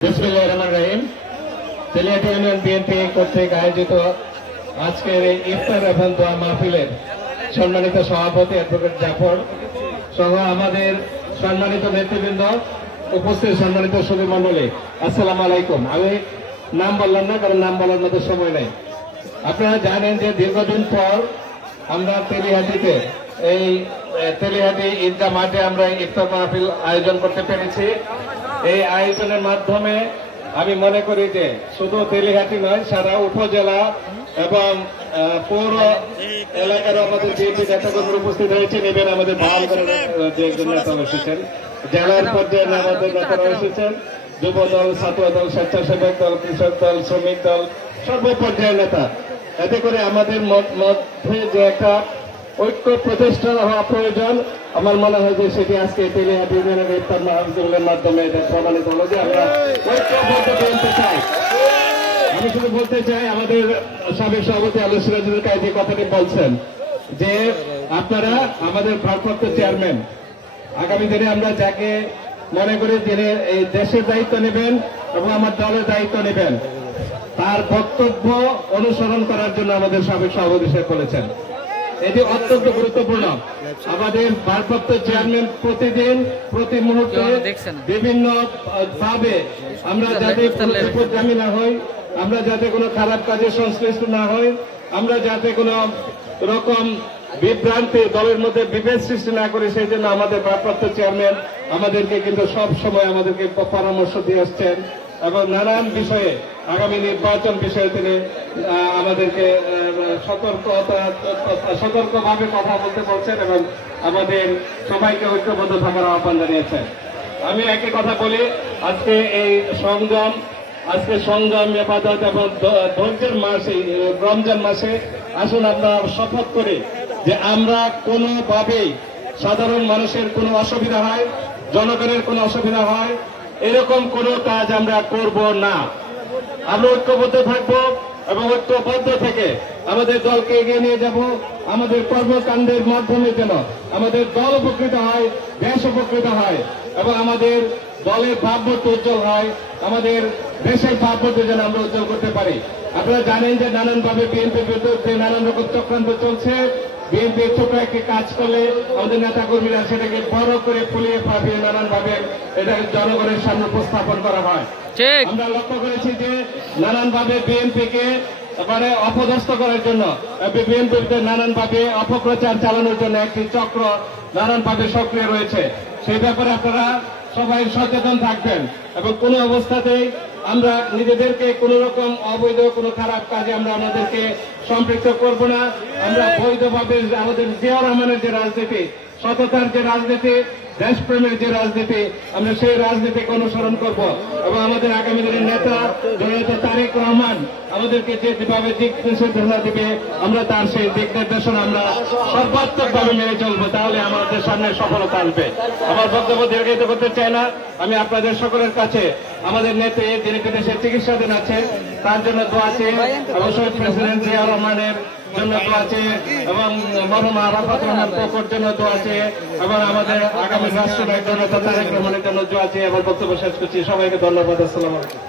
বিসমিল্লাহির রহমানির রহিম। তেলিয়াটি union BNP কর্তৃক আয়োজিত আজকের এই ইফতার এবং দোয়া মাহফিলের সম্মানিত সভাপতি অ্যাডভোকেট জাফর সহ আমাদের সম্মানিত নেতৃবৃন্দ, উপস্থিত সম্মানিত সুধী মণ্ডলী, আসসালামু আলাইকুম। আমি নাম বললাম না, কারণ নাম বলার মতো সময় নেই। আপনারা জানেন যে দীর্ঘদিন পর আমরা তেলিহাটিতে এই তেলিহাটি ঈদগাহ মাঠে আমরা ইফতার মাহফিল আয়োজন করতে পেরেছি। এই আয়োজনের মাধ্যমে আমি মনে করি যে শুধু তেলিহাটি নয়, সারা উপজেলা এবং পৌর এলাকার আমাদের বিএনপি নেতাকর্মী উপস্থিত হয়েছেন, এবং আমাদের বাহালগড়ের যে নেতা এসেছেন, জেলার পর্যায়ে আমাদের নেতারা এসেছেন, যুব দল, ছাত্র দল, স্বেচ্ছাসেবক দল, কৃষক দল, শ্রমিক দল, সর্বপর্যায়ের নেতা। এতে করে আমাদের মধ্যে যে একটা ঐক্য প্রতিষ্ঠা হওয়া প্রয়োজন, আমার মনে হয় যে সেটি আজকে তেলিহাটি ইউনিয়নের ইফতার মাহফিলের মাধ্যমে এটা প্রমাণিত হলো যে আমরা ঐক্যবদ্ধ বলতে চাই। আমি শুধু বলতে চাই, আমাদের সাবেক সভাপতি আলু সিরাজুল কায়েদ যে কথাটি বলছেন যে আপনারা আমাদের ভারপ্রাপ্ত চেয়ারম্যান, আগামী দিনে আমরা যাকে মনে করি যিনি এই দেশের দায়িত্ব নেবেন এবং আমার দলের দায়িত্ব নেবেন, তার বক্তব্য অনুসরণ করার জন্য আমাদের সাবেক সভাপতি সাহেব বলেছেন। এটি অত্যন্ত গুরুত্বপূর্ণ। আমাদের ভারপ্রাপ্ত চেয়ারম্যান প্রতিদিন প্রতি মুহূর্তে বিভিন্ন ভাবে আমরা যাতে বিপদগামী না হই, আমরা যাতে কোনো খারাপ কাজে সংশ্লিষ্ট না হই, আমরা যাতে কোনো রকম বিভ্রান্তি দলের মধ্যে বিভেদ সৃষ্টি না করি, সেই জন্য আমাদের ভারপ্রাপ্ত চেয়ারম্যান আমাদেরকে কিন্তু সব সময় আমাদেরকে পরামর্শ দিয়ে আসছেন এবং নানান বিষয়ে আগামী নির্বাচন বিষয়ে তিনি আমাদেরকে সতর্কভাবে কথা বলতে বলছেন এবং আমাদের সবাইকে ঐক্যবদ্ধ থাকার আহ্বান জানিয়েছেন। আমি একই কথা বলি, আজকে এই সংযম ইবাদত এবং ধৈর্যের মাস, এই রমজান মাসে আসুন আমরা শপথ করি যে আমরা কোনোভাবেই সাধারণ মানুষের কোনো অসুবিধা হয়, জনগণের কোনো অসুবিধা হয়, এরকম কোনো কাজ আমরা করব না। আমরা ঐক্যবদ্ধ থাকবো এবং ঐক্যবদ্ধ থেকে আমাদের দলকে এগিয়ে নিয়ে যাব। আমাদের কর্মকাণ্ডের মাধ্যমে যেন আমাদের দল উপকৃত হয়, দেশ উপকৃত হয় এবং আমাদের দলের ভাবমূর্তি উজ্জ্বল হয়, আমাদের দেশের ভাবমূর্তি যেন আমরা উজ্জ্বল করতে পারি। আপনারা জানেন যে নানানভাবে বিএনপির বিরুদ্ধে নানান রকম চক্রান্ত চলছে। বিএনপি ছোট একটি কাজ করলে আমাদের নেতা কর্মীরা সেটাকে বড় করে ফুলিয়ে ফাঁপিয়ে নানানভাবে এটাকে জনগণের সামনে উপস্থাপন করা হয়। আমরা লক্ষ্য করেছি যে নানানভাবে বিএনপিকে এবারে অপদস্থ করার জন্য, বিএনপিতে নানানভাবে অপপ্রচার চালানোর জন্য একটি চক্র নানানভাবে সক্রিয় রয়েছে। সেই ব্যাপারে আপনারা সবাই সচেতন থাকবেন এবং কোনো অবস্থাতেই আমরা নিজেদেরকে কোন রকম অবৈধ কোনো খারাপ কাজে আমরা আমাদেরকে সম্পৃক্ত করব না। আমরা বৈধভাবে আমাদের জিয়া রহমানের যে রাজনীতি, সততার যে রাজনীতি, দেশপ্রেমের যে রাজনীতি, আমরা সেই রাজনীতিকে অনুসরণ করব এবং আমাদের আগামী দিনের নেতা জননেতা তারেক রহমান আমাদেরকে যেভাবে দিক নির্দেশনা দিবে, আমরা তার সেই দিক নির্দেশনা আমরা সর্বাত্মকভাবে মেনে চলবো। তাহলে আমাদের সামনে সফলতা আসবে। আমার বক্তব্য দীর্ঘায়িত করতে চাই না। আমি আপনাদের সকলের কাছে আমাদের নেতা যিনি বিদেশে চিকিৎসাধীন আছেন তার জন্য দোয়া চেয়ে, অবশ্যই প্রেসিডেন্ট জিয়া রহমানের জন্য দোয়া চেয়ে এবং মরহুম আরাফাত রহমান কোকোর জন্য দোয়া চেয়ে এবং আমাদের আগামী রাষ্ট্রনায়ক জনতা তারেক রহমানের জন্য দোয়া চেয়ে আমার বক্তব্য শেষ করছি। সবাইকে ধন্যবাদ। আসসালামু আলাইকুম।